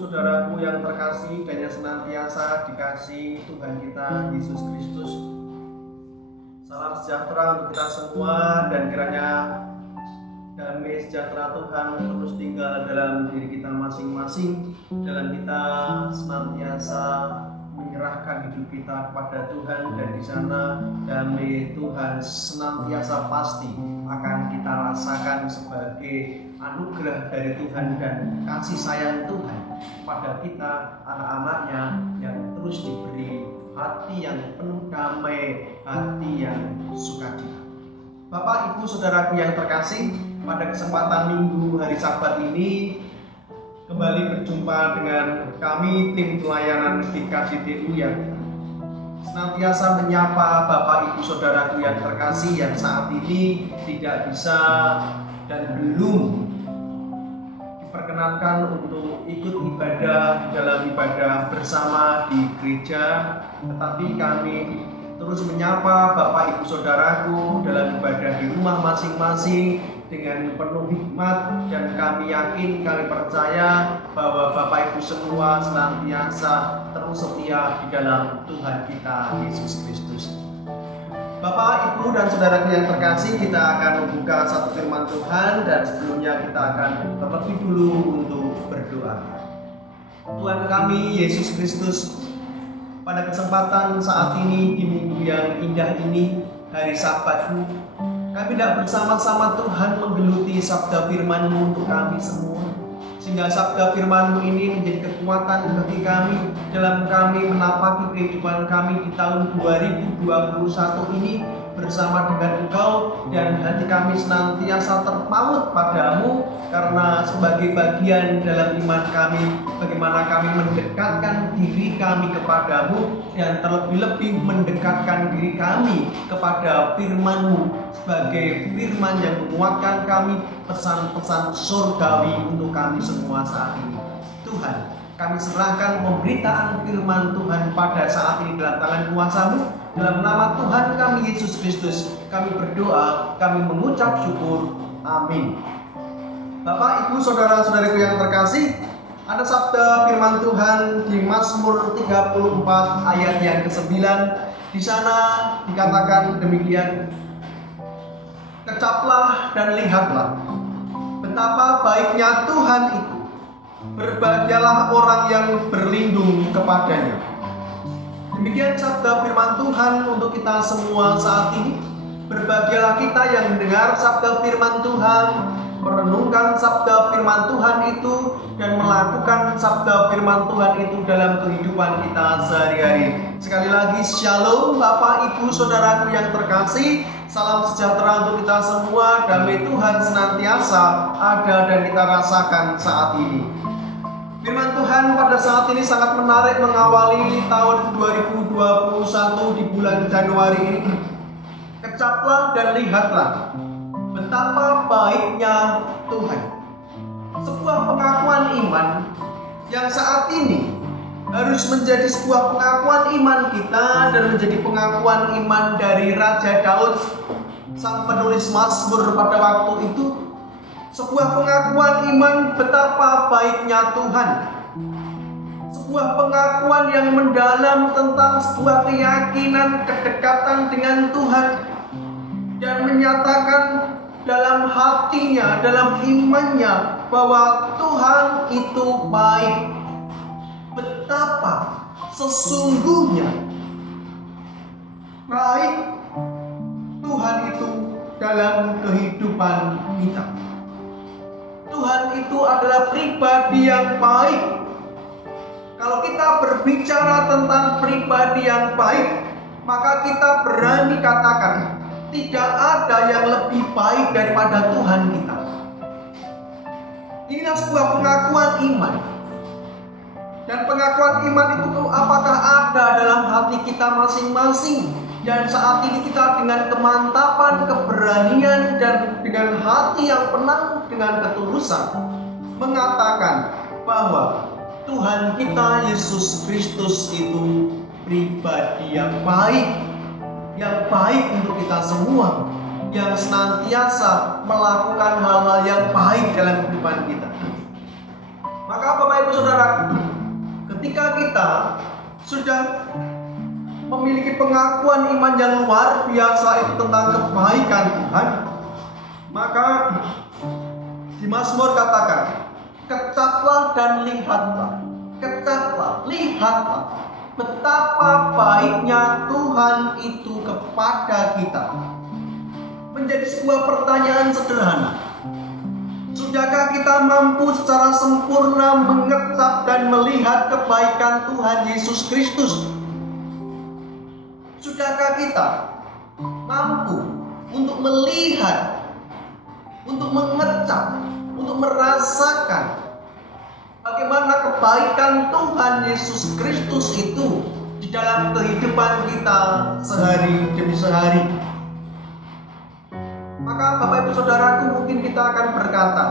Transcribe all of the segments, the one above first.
saudaraku yang terkasih dan yang senantiasa dikasihi Tuhan kita Yesus Kristus. Salam sejahtera untuk kita semua dan kiranya damai sejahtera Tuhan terus tinggal dalam diri kita masing-masing, dalam kita senantiasa menyerahkan hidup kita kepada Tuhan, dan di sana damai Tuhan senantiasa pasti akan kita rasakan sebagai anugerah dari Tuhan dan kasih sayang Tuhan pada kita, anak-anaknya, yang terus diberi hati yang penuh damai, hati yang sukacita. Bapak, Ibu, Saudaraku yang terkasih, pada kesempatan Minggu hari Sabat ini kembali berjumpa dengan kami tim pelayanan GKDTU yang senantiasa menyapa Bapak, Ibu, Saudaraku yang terkasih yang saat ini tidak bisa dan belum diperkenankan untuk ikut ibadah dalam ibadah bersama di gereja, tetapi kami terus menyapa Bapak, Ibu, Saudaraku dalam ibadah di rumah masing-masing dengan penuh hikmat, dan kami yakin, kami percaya bahwa Bapak Ibu semua senantiasa terus setia di dalam Tuhan kita Yesus Kristus. Bapak, Ibu, dan Saudaraku yang terkasih, kita akan membuka satu firman Tuhan, dan sebelumnya kita akan terlebih dulu untuk berdoa. Tuhan kami Yesus Kristus, pada kesempatan saat ini di minggu yang indah ini, hari Sabat-Mu, kami tidak bersama-sama Tuhan menggeluti sabda firman-Mu untuk kami semua, sehingga sabda firman-Mu ini menjadi kekuatan bagi kami dalam kami menapaki kehidupan kami di tahun 2021 ini bersama dengan Engkau, dan hati kami senantiasa terpaut padamu, karena sebagai bagian dalam iman kami, bagaimana kami mendekatkan diri kami kepadamu, dan terlebih-lebih mendekatkan diri kami kepada firman-Mu sebagai firman yang menguatkan kami, pesan-pesan surgawi untuk kami semua saat ini. Tuhan, kami serahkan pemberitaan firman Tuhan pada saat ini dalam tangan kuasa-Mu. Dalam nama Tuhan kami Yesus Kristus, kami berdoa, kami mengucap syukur. Amin. Bapak, Ibu, Saudara-saudariku yang terkasih, ada sabda firman Tuhan di Mazmur 34 ayat yang ke-9. Di sana dikatakan demikian: "Kecaplah dan lihatlah betapa baiknya Tuhan itu. Berbahagialah orang yang berlindung kepadanya." Demikian sabda firman Tuhan untuk kita semua saat ini. Berbahagialah kita yang mendengar sabda firman Tuhan, merenungkan sabda firman Tuhan itu, dan melakukan sabda firman Tuhan itu dalam kehidupan kita sehari-hari. Sekali lagi, shalom Bapak, Ibu, Saudaraku yang terkasih. Salam sejahtera untuk kita semua. Damai Tuhan senantiasa ada dan kita rasakan saat ini. Firman Tuhan pada saat ini sangat menarik mengawali tahun 2021 di bulan Januari ini. Kecaplah dan lihatlah betapa baiknya Tuhan. Sebuah pengakuan iman yang saat ini harus menjadi sebuah pengakuan iman kita, dan menjadi pengakuan iman dari Raja Daud, sang penulis Mazmur pada waktu itu. Sebuah pengakuan iman betapa baiknya Tuhan. Sebuah pengakuan yang mendalam tentang sebuah keyakinan kedekatan dengan Tuhan, dan menyatakan dalam hatinya, dalam imannya, bahwa Tuhan itu baik. Betapa sesungguhnya baik Tuhan itu dalam kehidupan kita. Tuhan itu adalah pribadi yang baik. Kalau kita berbicara tentang pribadi yang baik, maka kita berani katakan tidak ada yang lebih baik daripada Tuhan kita. Inilah sebuah pengakuan iman. Dan pengakuan iman itu apakah ada dalam hati kita masing-masing? Dan saat ini kita dengan kemantapan, keberanian, dan dengan hati yang penuh dengan ketulusan mengatakan bahwa Tuhan kita Yesus Kristus itu pribadi yang baik untuk kita semua, yang senantiasa melakukan hal-hal yang baik dalam kehidupan kita. Maka Bapak Ibu Saudara, ketika kita sudah memiliki pengakuan iman yang luar biasa itu tentang kebaikan Tuhan, maka di Mazmur katakan, kecaplah dan lihatlah, kecaplah, lihatlah betapa baiknya Tuhan itu kepada kita. Menjadi sebuah pertanyaan sederhana. Sudahkah kita mampu secara sempurna mengecap dan melihat kebaikan Tuhan Yesus Kristus? Sudahkah kita mampu untuk melihat, untuk mengecap, untuk merasakan bagaimana kebaikan Tuhan Yesus Kristus itu di dalam kehidupan kita sehari demi sehari? Maka Bapak Ibu Saudaraku, mungkin kita akan berkata,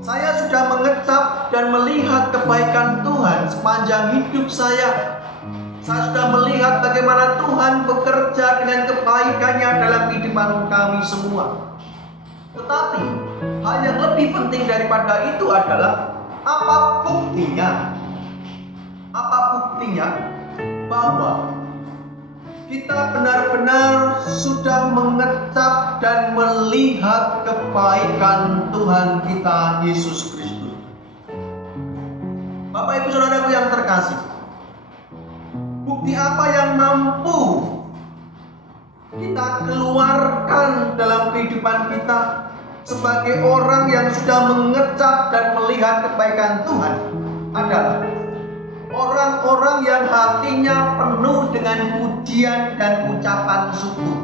saya sudah mengecap dan melihat kebaikan Tuhan sepanjang hidup saya. Saya sudah melihat bagaimana Tuhan bekerja dengan kebaikannya dalam kehidupan kami semua. Tetapi hal yang lebih penting daripada itu adalah apa buktinya? Apa buktinya bahwa kita benar-benar sudah mengecap dan melihat kebaikan Tuhan kita Yesus Kristus? Bapak Ibu Saudaraku yang terkasih, bukti apa yang mampu kita keluarkan dalam kehidupan kita sebagai orang yang sudah mengecap dan melihat kebaikan Tuhan adalah orang-orang yang hatinya penuh dengan pujian dan ucapan syukur.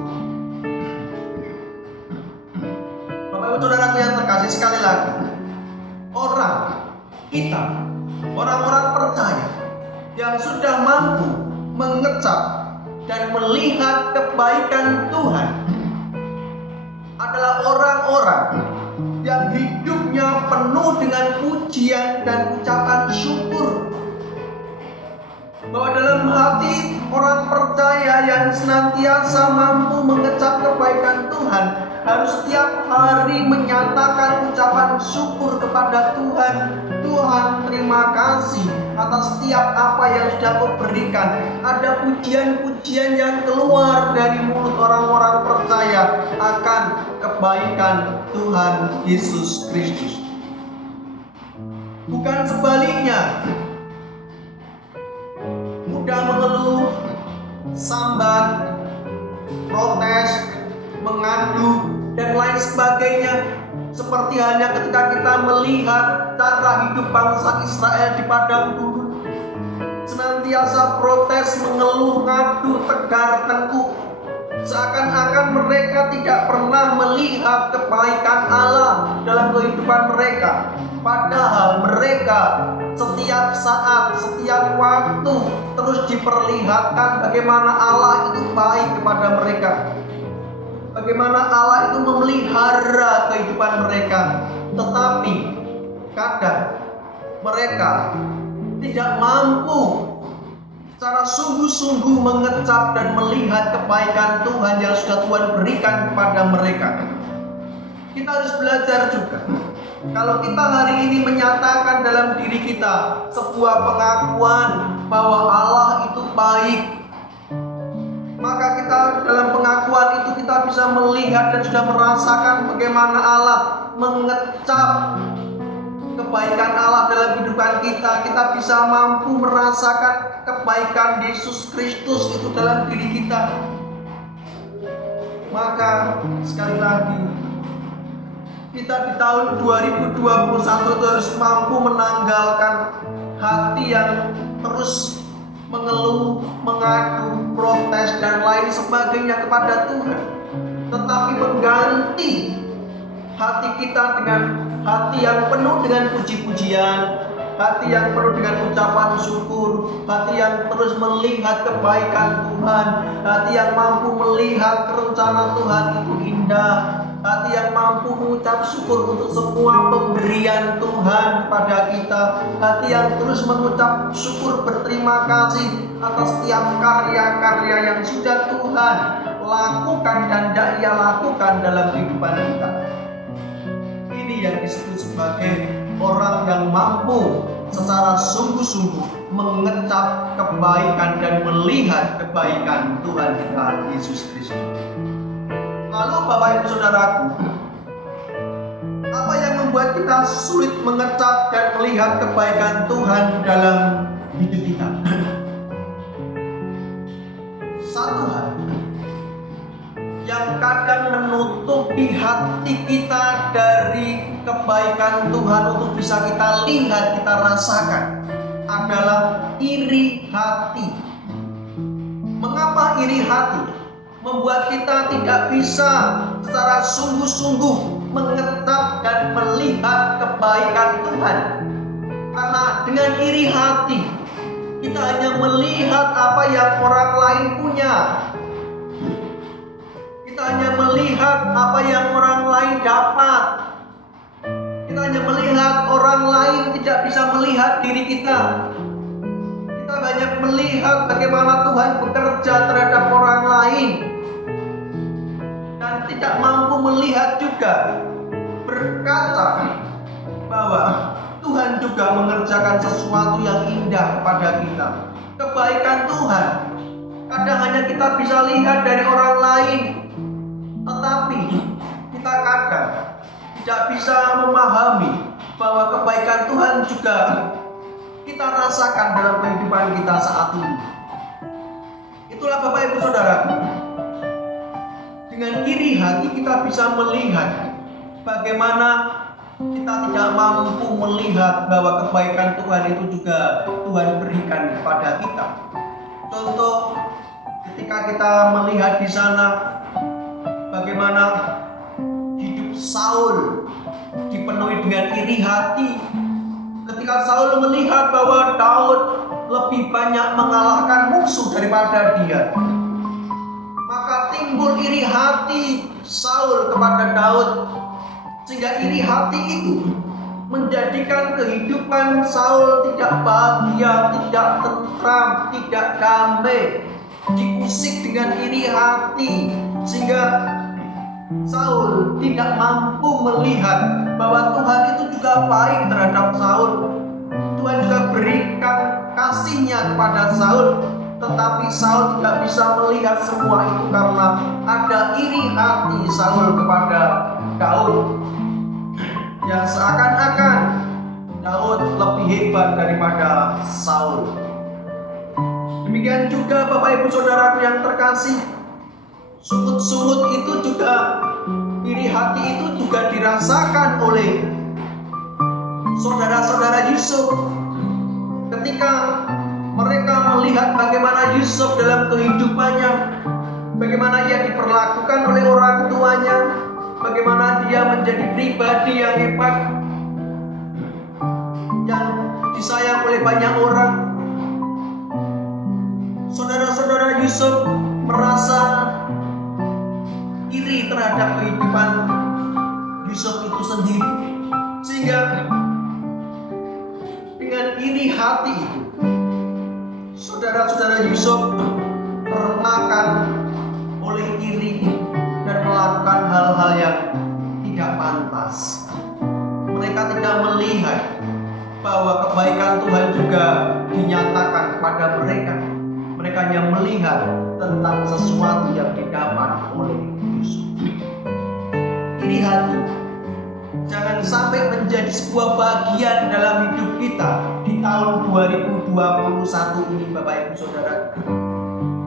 Bapak Ibu Saudaraku yang terkasih, sekali lagi, orang-orang percaya yang sudah mampu mengecap dan melihat kebaikan Tuhan adalah orang-orang yang hidupnya penuh dengan pujian dan ucapan syukur. Bahwa dalam hati orang percaya yang senantiasa mampu mengecap kebaikan Tuhan harus setiap hari menyatakan ucapan syukur kepada Tuhan. Tuhan, terima kasih atas setiap apa yang sudah Kau berikan. Ada pujian-pujian yang keluar dari mulut orang-orang percaya akan kebaikan Tuhan Yesus Kristus. Bukan sebaliknya, mudah mengeluh, sambat, protes, mengadu, dan lain sebagainya. Seperti halnya ketika kita melihat cara hidup bangsa Israel di padang gurun, senantiasa protes, mengeluh, ngadu, tegar tengkuk, seakan-akan mereka tidak pernah melihat kebaikan Allah dalam kehidupan mereka. Padahal mereka setiap saat, setiap waktu terus diperlihatkan bagaimana Allah itu baik kepada mereka, bagaimana Allah itu memelihara kehidupan mereka. Tetapi kadang mereka tidak mampu secara sungguh-sungguh mengecap dan melihat kebaikan Tuhan yang sudah Tuhan berikan kepada mereka. Kita harus belajar juga. Kalau kita hari ini menyatakan dalam diri kita sebuah pengakuan bahwa Allah itu baik, maka kita dalam pengakuan itu kita bisa melihat dan sudah merasakan bagaimana Allah mengecap kebaikan Allah dalam kehidupan kita. Kita bisa mampu merasakan kebaikan Yesus Kristus itu dalam diri kita. Maka sekali lagi, kita di tahun 2021 itu harus mampu menanggalkan hati yang terus mengeluh, mengadu, protes, dan lain sebagainya kepada Tuhan, tetapi mengganti hati kita dengan hati yang penuh dengan puji-pujian, hati yang penuh dengan ucapan syukur, hati yang terus melihat kebaikan Tuhan, hati yang mampu melihat rencana Tuhan itu indah, hati yang mampu mengucap syukur untuk semua pemberian Tuhan kepada kita, hati yang terus mengucap syukur berterima kasih atas setiap karya-karya yang sudah Tuhan lakukan dan tidak Ia lakukan dalam kehidupan kita. Ini yang disebut sebagai orang yang mampu secara sungguh-sungguh mengecap kebaikan dan melihat kebaikan Tuhan kita Yesus Kristus. Lalu Bapak Ibu Saudaraku, apa yang membuat kita sulit mengecap dan melihat kebaikan Tuhan dalam hidup kita? Satu hal yang kadang menutupi hati kita dari kebaikan Tuhan untuk bisa kita lihat, kita rasakan, adalah iri hati. Mengapa iri hati? Membuat kita tidak bisa secara sungguh-sungguh mengetap dan melihat kebaikan Tuhan. Karena dengan iri hati kita hanya melihat apa yang orang lain punya. Kita hanya melihat apa yang orang lain dapat. Kita hanya melihat orang lain tidak bisa melihat diri kita. Kita banyak melihat bagaimana Tuhan bekerja terhadap orang lain dan tidak mampu melihat juga, berkata bahwa Tuhan juga mengerjakan sesuatu yang indah kepada kita. Kebaikan Tuhan kadang hanya kita bisa lihat dari orang lain, tetapi kita kadang tidak bisa memahami bahwa kebaikan Tuhan juga kita rasakan dalam kehidupan kita saat ini. Itulah Bapak Ibu Saudara, dengan iri hati kita bisa melihat bagaimana kita tidak mampu melihat bahwa kebaikan Tuhan itu juga Tuhan berikan kepada kita. Contoh, ketika kita melihat di sana bagaimana hidup Saul dipenuhi dengan iri hati. Ketika Saul melihat bahwa Daud lebih banyak mengalahkan musuh daripada dia, maka timbul iri hati Saul kepada Daud, sehingga iri hati itu menjadikan kehidupan Saul tidak bahagia, tidak tentram, tidak damai, diusik dengan iri hati, sehingga Saul tidak mampu melihat bahwa Tuhan itu juga baik terhadap Saul. Tuhan juga berikan kasih-Nya kepada Saul, tetapi Saul tidak bisa melihat semua itu karena ada iri hati Saul kepada Daud, yang seakan-akan Daud lebih hebat daripada Saul. Demikian juga Bapak Ibu Saudaraku yang terkasih, sungut-sungut itu juga, iri hati itu juga dirasakan oleh saudara-saudara Yusuf. Ketika mereka melihat bagaimana Yusuf dalam kehidupannya, bagaimana ia diperlakukan oleh orang tuanya, bagaimana dia menjadi pribadi yang hebat, yang disayang oleh banyak orang, saudara-saudara Yusuf merasa iri terhadap kehidupan Yusuf itu sendiri, sehingga dengan iri hati itu saudara-saudara Yusuf termakan oleh iri dan melakukan hal-hal yang tidak pantas. Mereka tidak melihat bahwa kebaikan Tuhan juga dinyatakan kepada mereka. Mereka hanya melihat tentang sesuatu yang didapat oleh Yusuf. Iri hati jangan sampai menjadi sebuah bagian dalam hidup kita di tahun 2021 ini, Bapak Ibu Saudara.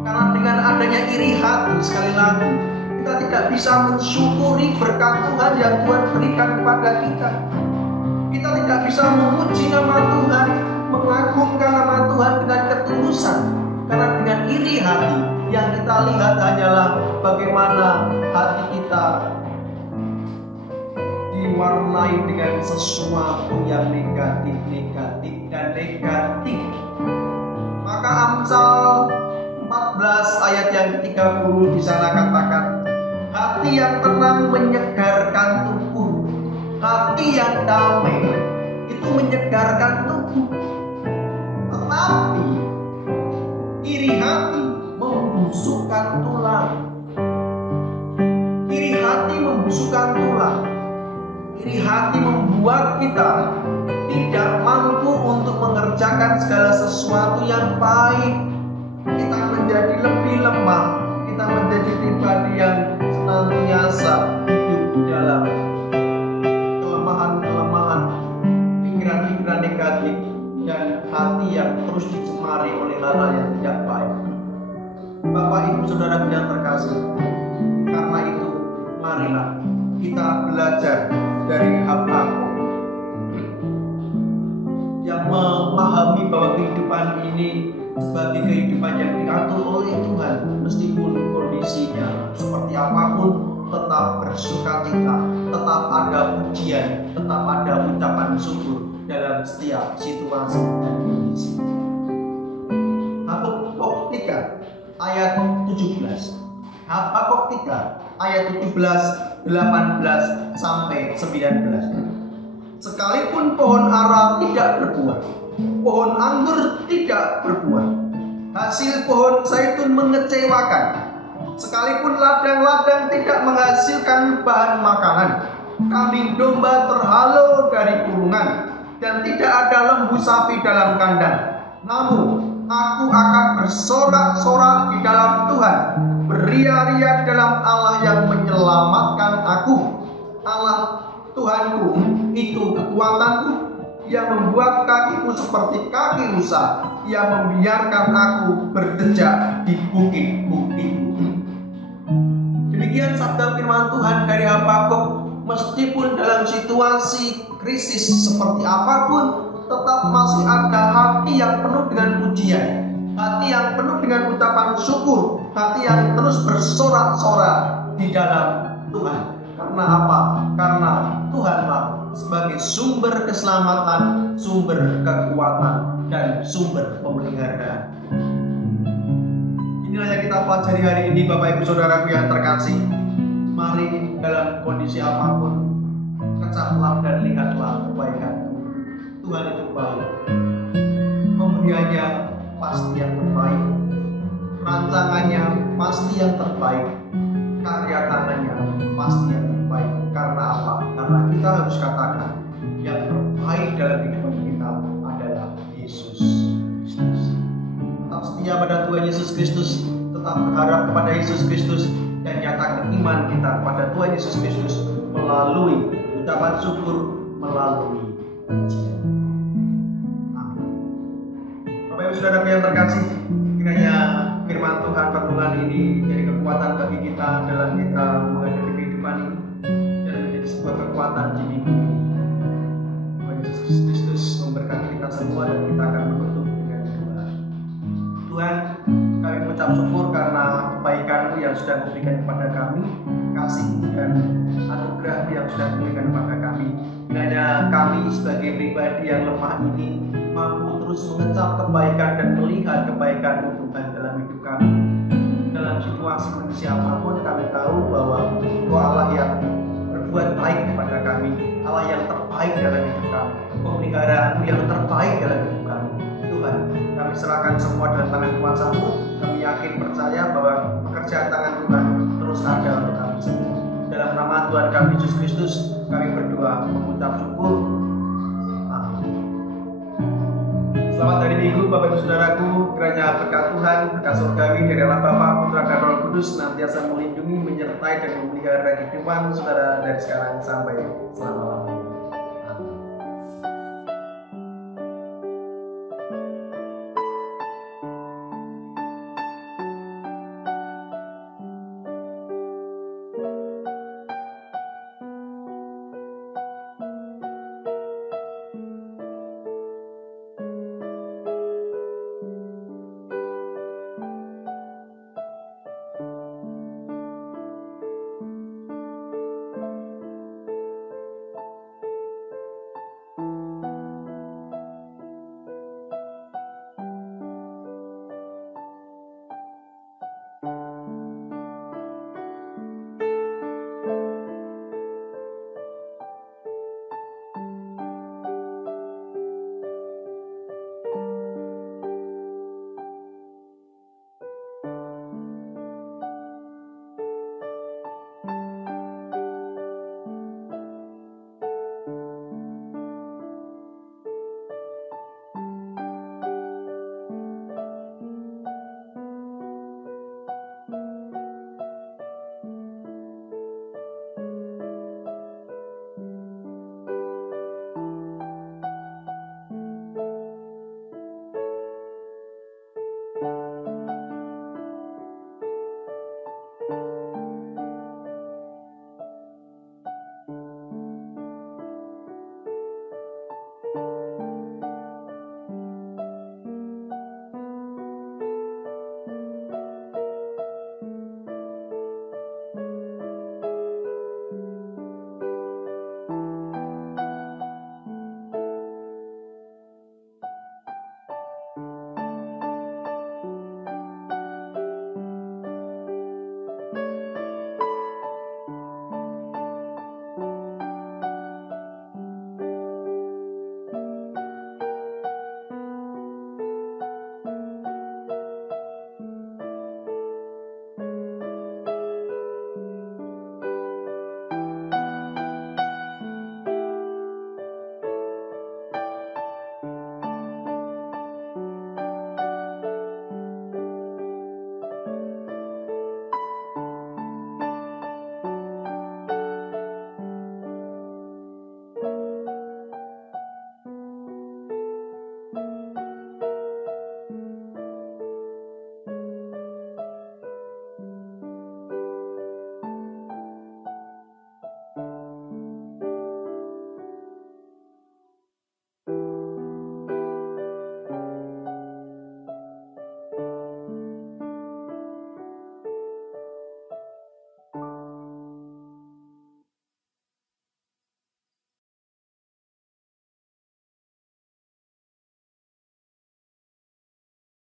Karena dengan adanya iri hati, sekali lagi kita tidak bisa mensyukuri berkat Tuhan yang Tuhan berikan kepada kita. Kita tidak bisa memuji nama Tuhan, mengagungkan nama Tuhan dengan ketulusan. Karena dengan iri hati yang kita lihat hanyalah bagaimana hati kita diwarnai dengan sesuatu yang negatif dan negatif. Maka Amsal 14 ayat yang ke-30 di sana katakan, hati yang tenang menyegarkan tubuh, hati yang damai itu menyegarkan tubuh. Tetapi iri hati membusukkan tulang. Iri hati membusukkan tulang. Iri hati membuat kita tidak mampu untuk mengerjakan segala sesuatu yang baik. Kita menjadi lebih lemah. Kita menjadi pribadi yang senantiasa hidup di dalam kelemahan-kelemahan, pikiran-pikiran negatif, dan hati yang terus dicemari oleh hal-hal yang tidak baik. Bapak, Ibu, Saudara yang terkasih, karena itu marilah kita belajar dari Habakuk yang memahami bahwa kehidupan ini sebagai kehidupan yang diatur oleh Tuhan, meskipun kondisinya seperti apapun, tetap bersukacita, tetap ada pujian, tetap ada ucapan syukur dalam setiap situasi dan kondisi. Habakuk 3 ayat 17. Habakuk 3 ayat 17, 18 sampai 19. Sekalipun pohon ara tidak berbuah, pohon anggur tidak berbuah, hasil pohon zaitun mengecewakan, sekalipun ladang-ladang tidak menghasilkan bahan makanan, kambing domba terhalau dari kurungan, dan tidak ada lembu sapi dalam kandang. Namun aku akan bersorak-sorak di dalam Tuhan, beria-ria dalam Allah yang menyelamatkan aku. Allah Tuhanku itu kekuatanku, yang membuat kakiku seperti kaki rusa, yang membiarkan aku berjejak di bukit-bukit. Demikian sabda firman Tuhan dari Habakuk. Meskipun dalam situasi krisis seperti apapun, tetap masih ada hati yang penuh dengan pujian, hati yang penuh dengan ucapan syukur, hati yang terus bersorak-sorak di dalam Tuhan. Karena apa? Karena Tuhanlah sebagai sumber keselamatan, sumber kekuatan, dan sumber pemeliharaan. Inilah yang kita pelajari hari ini, Bapak Ibu Saudaraku yang terkasih. Mari dalam kondisi apapun, kecaplah dan lihatlah kebaikan Tuhan. Itu baik. Pemberiannya pasti yang terbaik, rancangannya pasti yang terbaik, karya tangannya pasti yang terbaik. Karena apa? Karena kita harus katakan yang terbaik dalam kehidupan kita adalah Yesus Kristus. Tetap setia pada Tuhan Yesus Kristus, tetap berharap kepada Yesus Kristus, dan nyatakan iman kita kepada Tuhan Yesus Kristus melalui ucapan syukur, melalui pujian. Amin. Bapak Ibu Saudara yang terkasih, kiranya firman Tuhan renungan ini jadi kekuatan bagi kita dalam kita menghadapi kehidupan ini, dan menjadi sebuah kekuatan di minggu ini. Tuhan Yesus Kristus memberkati kita semua, dan kita akan menutup dengan doa. Tuhan, kami mengucap syukur karena kebaikan-Mu yang sudah memberikan kepada kami, kasih-Mu dan anugerah-Mu yang sudah memberikan kepada kami. Kiranya kami sebagai pribadi yang lemah ini mampu terus mengecap kebaikan dan melihat kebaikan-Mu Tuhan dalam hidup kami. Dalam situasi kondisi apapun, kami tahu bahwa Engkau Allah yang berbuat baik kepada kami, Allah yang terbaik dalam hidup kami, pemeliharaan-Mu yang terbaik dalam hidup kami. Tuhan, kami serahkan semua dalam tangan kuasa-Mu. Kami yakin percaya bahwa pekerjaan tangan Tuhan terus ada untuk kami semua. Dalam nama Tuhan kami Yesus Kristus, kami berdoa mengucap syukur. Amin. Selamat hari Minggu, Bapak Ibu Saudaraku. Kiranya berkat Tuhan, berkat surgawi dari Allah Bapa, Putra dan Roh Kudus senantiasa melindungi, menyertai dan memelihara kehidupan saudara dari sekarang sampai selama-lamanya.